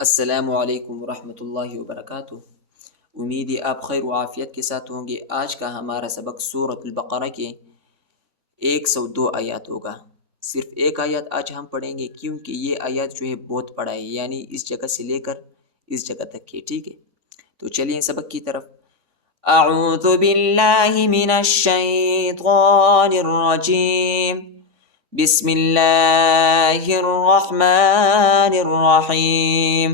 السلام علیکم ورحمۃ اللہ وبرکاتہ۔ امید ہے آپ خیر و عافیت کے ساتھ ہوں گے۔ آج کا ہمارا سبق سورۃ البقرہ کے 102 آیات ہوگا۔ صرف ایک آیات آج ہم پڑھیں گے کیونکہ یہ آیات جو ہے بہت بڑا ہے، یعنی اس جگہ سے لے کر اس جگہ تک کے، ٹھیک ہے؟ تو چلیے سبق کی طرف۔ اعوذ باللہ من الشیطان الرجیم، بسم اللہ الرحمن الرحیم۔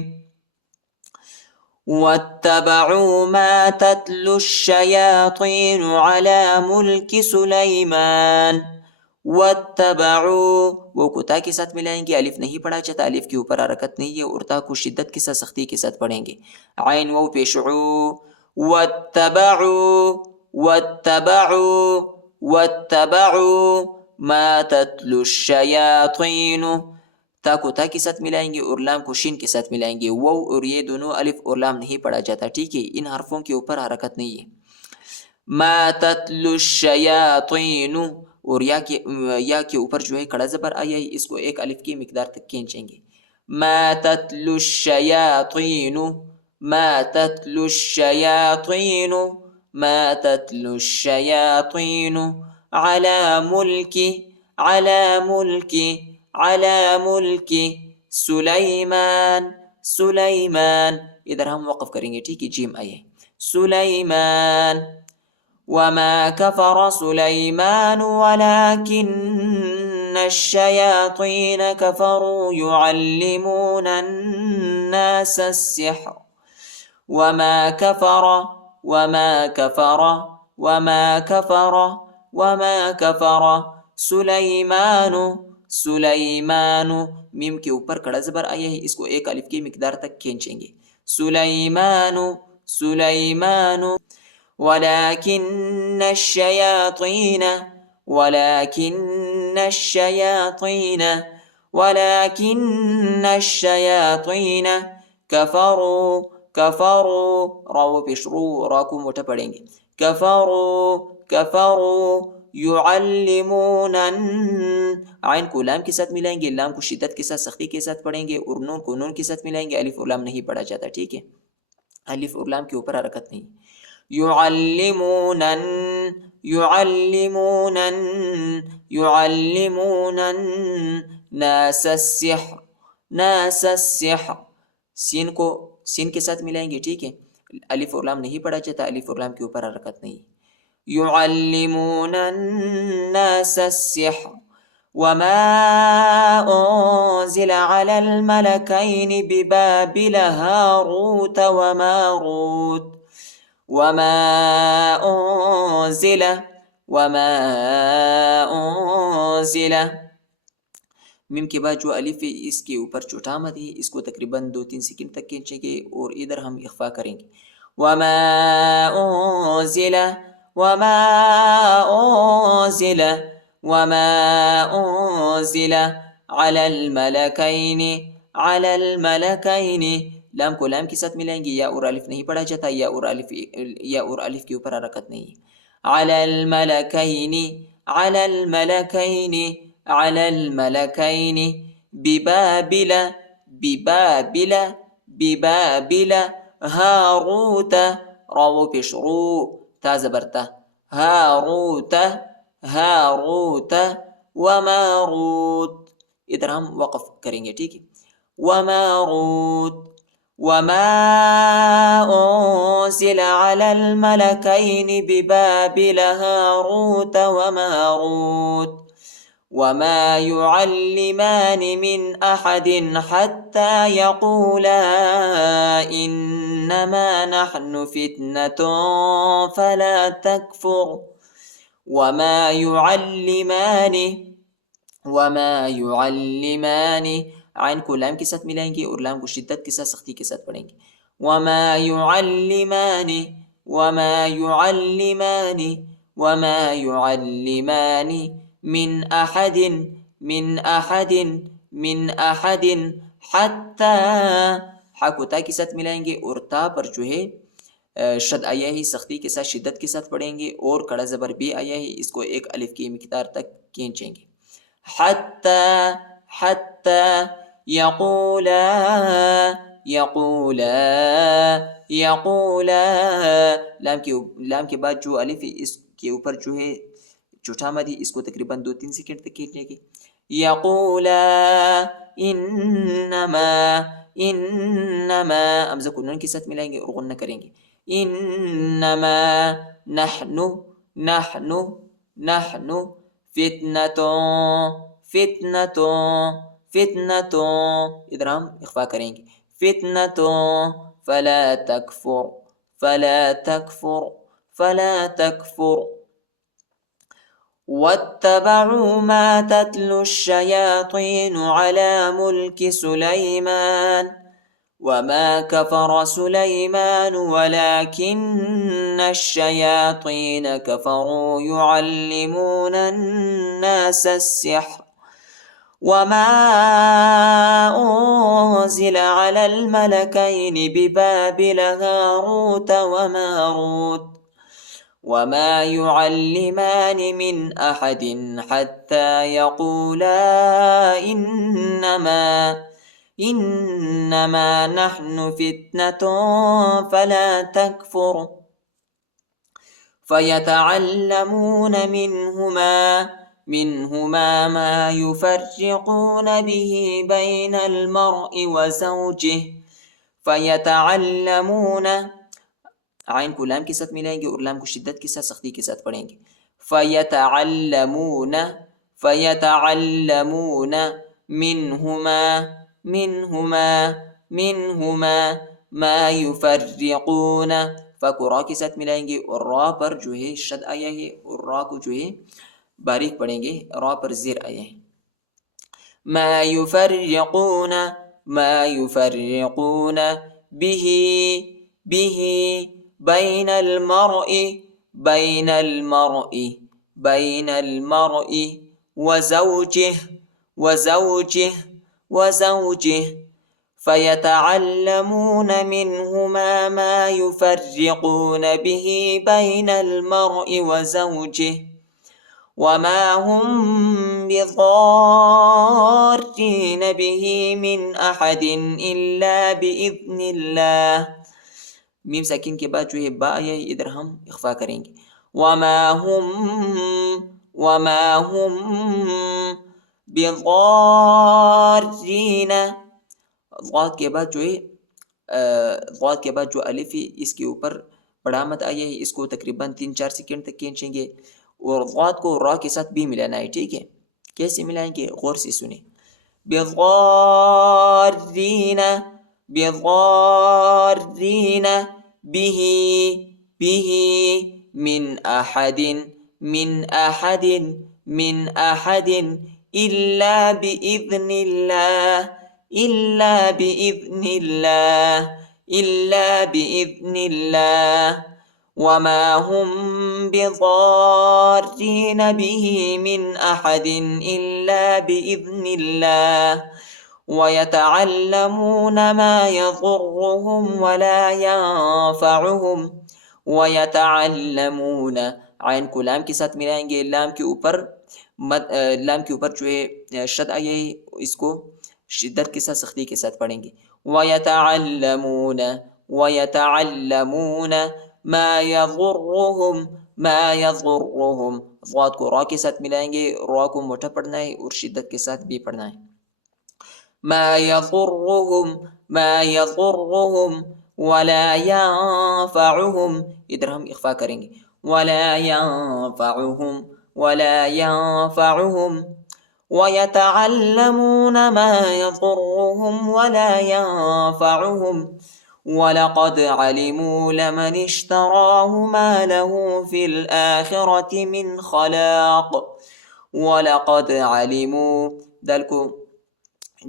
واتبعوا ما تتلو الشیاطین علی ملک سلیمان۔ واتبعوا، وہ کو تا کے ساتھ ملائیں گے، الف نہیں پڑھا جاتا، الف کے اوپر حرکت نہیں ہے، اور تا کو شدت کے ساتھ سختی کے ساتھ پڑھیں گے۔ عین واو پیش عو، واتبعوا واتبعوا واتبعوا ما تتلو الشیاطین، تا کو تا کے ساتھ ملائیں گے اور لام کو شین کے ساتھ ملائیں گے۔ واو اور یہ دونوں الف اور لام نہیں پڑھا جاتا، ٹھیک ہے؟ ان حرفوں کے اوپر حرکت نہیں ہے۔ ما تتلو الشیاطین، اور یا کے اوپر جو ہے کڑا زبر آیا ہے، اس کو ایک الف کی مقدار تک کھینچیں گے۔ ما تتلو الشیاطین، ما تتلو الشیاطین، ما تتلو الشیاطین علی ملک، علی ملک، علی ملک سلیمان، سلیمان، ادھر ہم وقف کریں گے، ٹھیک ہے؟ جیم آئے سلیمان۔ وما كفر سليمان ولكن الشياطين كفروا يعلمون الناس السحر۔ وما كفر وما كفر وما كفر وما كفر سلیمان، سلیمان، میم کے اوپر کڑا زبر آیا ہے، اس کو ایک الف کی مقدار تک کھینچیں گے۔ سلیمان، سلیمان، ولكن الشياطين، ولكن الشياطين، ولكن الشياطين كفروا، كفروا، راو پیش رو، را کو موٹا پڑھیں گے، كفروا، كفروا يعلمون، عین کو لام کے ساتھ ملائیں گے، لام کو شدت کے ساتھ سختی کے ساتھ پڑھیں گے، اور نون کو نون کے ساتھ ملائیں گے، الف اور لام نہیں پڑھا جاتا، ٹھیک ہے؟ الف اور لام کے اوپر حرکت نہیں۔ يعلمون، يعلمون، يعلمون الناس السحر، ناس السحر، سین کو سین کے ساتھ ملائیں گے، ٹھیک ہے؟ الف اور لام نہیں پڑھا جاتا، الف اور لام کے اوپر حرکت نہیں۔ يعلمون الناس السحر وما أنزل على الملكين ببابل هاروت وماروت، وما أنزل، وما أنزل، میم کے بعد جو الف ہے اس کے اوپر چھوٹا مد ہے، اس کو تقریباً 2-3 سیکنڈ تک کھینچیں گے اور ادھر ہم اخفا کریں گے۔ وما أنزل، وما أنزل، وما أنزل على الملكين، على الملكين، لام کو لام کے ساتھ ملائیں گے، یا اور الف نہیں پڑھا جاتا، یا اور الف کے اوپر حرکت نہیں ہے۔ على الملكين، على الملكين، على الملكين ببابل، ببابل، ببابل هاروت، راو پیش رو، تا زبرتا، هاروت، هاروت وماروت، ادھر ہم وقف کریں گے، ٹھیک ہے؟ وماروت، وما أنزل على الملكين ببابل هاروت وماروت وما يعلمان من أحد حتى يقولا إنما نحن فتنة فلا تكفر وما يعلمان، وما يعلمان، عین کو لام کے ساتھ ملائیں گے اور لام کو شدت کے ساتھ سختی کے ساتھ پڑھیں گے۔ وما يعلمان، وما يعلمان، وما يعلمان من أحد، من أحد، من أحد حتى، حا کو تا کے ساتھ ملائیں گے اور تا پر جو ہے شد آیا ہے، سختی کے ساتھ شدت کے ساتھ پڑھیں گے، اور کڑا زبر بھی آیا ہے، اس کو ایک الف کی مقدار تک کھینچیں گے۔ حتی، حتی یقولا، یقولا یقولا، لام کے بعد جو الف ہے اس کے اوپر جو ہے چھوٹا مد ہے، اس کو تقریباً 2-3 سیکنڈ تک کھینچنے کی. یقولا انما، انما حمزہ کو نون کے ساتھ ملائیں گے اور غنہ کریں گے. انما نحن، نحن نحن فتنتوں، فتنتوں فتنتوں، ادھر ہم اخفا کریں گے. فتنتوں فلا تکفر، فلا تکفر، فلا تکفر. واتبعوا ما تتلو الشياطين على ملك سليمان وما كفر سليمان ولكن الشياطين كفروا يعلمون الناس السحر وما أنزل على الملكين ببابل هاروت وماروت وما يعلمان من أحد حتى يقولا إنما نحن فتنة فلا تكفر فيتعلمون منهما ما يفرقون به بين المرء وزوجه. فيتعلمون، عین کو لام کے ساتھ ملائیں گے اور لام کو شدت کے ساتھ سختی کے ساتھ پڑھیں گے. فیتعلمون، فیتعلمون منہما، منہما منہما ما یفرقون، فا کو را کے ساتھ ملائیں گے اور را پر جو ہے شد آیا ہے اور را کو جو ہے باریک پڑھیں گے، را پر زیر آیا ہے. ما یفرقون، ما یفرقون به، به بین المرء، بین المرء، بین المرء وزوجه، وزوجه، وزوجه. فيتعلمون منهما ما يفرقون به بين المرء وزوجه وما هم بضارين به من أحد إلا بإذن الله. میم ساکن کے بعد جو ہے با آیا ہے، ادھر ہم اخفا کریں گے. وما هم، وما هم بضارین، ضاد کے بعد جو ہے ضاد کے بعد جو الف ہے اس کے اوپر بڑا مد آیا ہے، اس کو تقریباً 3-4 سیکنڈ تک کھینچیں گے اور ضاد کو را کے ساتھ بھی ملانا ہے. ٹھیک ہے، کیسے ملائیں گے غور سے سنیں. بضارین، بضارین به، به من أحد، من أحد، من أحد إلا بإذن الله، إلا بإذن الله، إلا بإذن الله. وما هم بضارين به من أحد إلا بإذن الله. ويتعلمون ما يضرهم ولا ينفعهم. ويتعلمون، عین کو لام کے ساتھ ملائیں گے، لام کے اوپر لام کے اوپر جو ہے شد آیا ہے، اس کو شدت کے ساتھ سختی کے ساتھ پڑھیں گے. ويتعلمون، ويتعلمون ما يضرهم، ما يضرهم. ضاد کو را کے ساتھ ملائیں گے، را کو موٹا پڑھنا ہے اور شدت کے ساتھ بھی پڑھنا ہے. ما يضرهم، ما يضرهم ولا ينفعهم، ادھر ہم اخفا کریں گے. ولا ينفعهم، ولا ينفعهم. ويتعلمون ما يضرهم ولا ينفعهم ولقد علموا لمن اشتراه ما له في الآخرة من خلاق. ولقد علموا، دال کو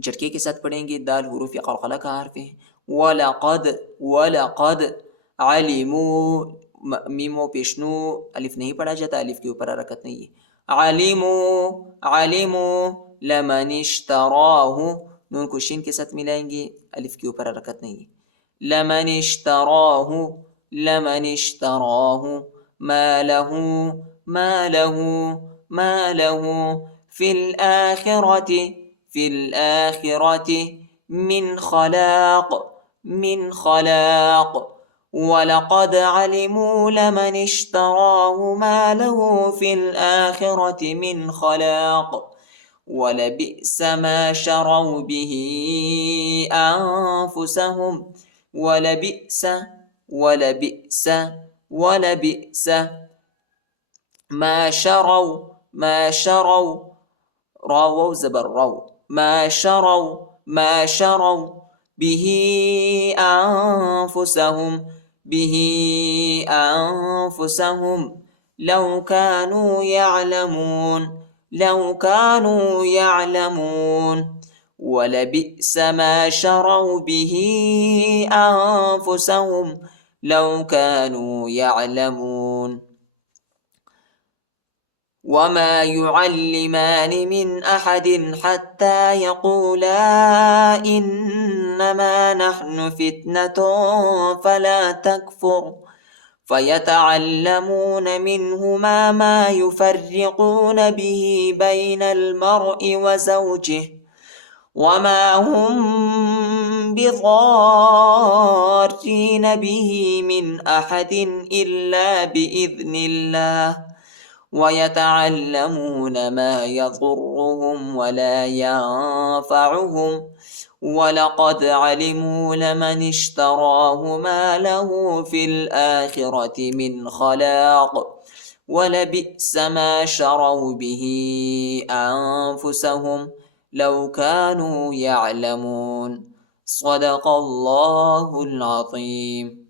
جھٹکے کے ساتھ پڑھیں گے، دال حروف قلقلہ کا حرف ہے. ولقد، ولقد علموا، میم و پیشنو الف نہیں پڑھا جاتا، الف کے اوپر حرکت نہیں ہے. علموا، علموا لمن اشتراہ، نون کو شین کے ساتھ ملائیں گے، الف کے اوپر حرکت نہیں ہے. لمن اشتراہ، لمن اشتراہ ما له، ما له، ما له في الآخرة، في الآخرة من خلاق، من خلاق ولقد علموا لمن اشتراه ما له في الآخرة من خلاق ولبئس ما شروا به أنفسهم ولبئس ولبئس ولبئس ما شروا راو زبر رو ما شروا به أنفسهم لو كانوا يعلمون ولبئس ما شروا به أنفسهم لو كانوا يعلمون وما يعلمان من أحد حتى يقولا إنما نحن فتنة فلا تكفر فيتعلمون منهما ما يفرقون به بين المرء وزوجه وما هم بضارين به من أحد إلا بإذن الله ويتعلمون ما يضرهم ولا ينفعهم ولقد علموا لمن اشتراه ما له في الآخرة من خلاق ولبئس ما شروا به أنفسهم لو كانوا يعلمون صدق الله العظيم.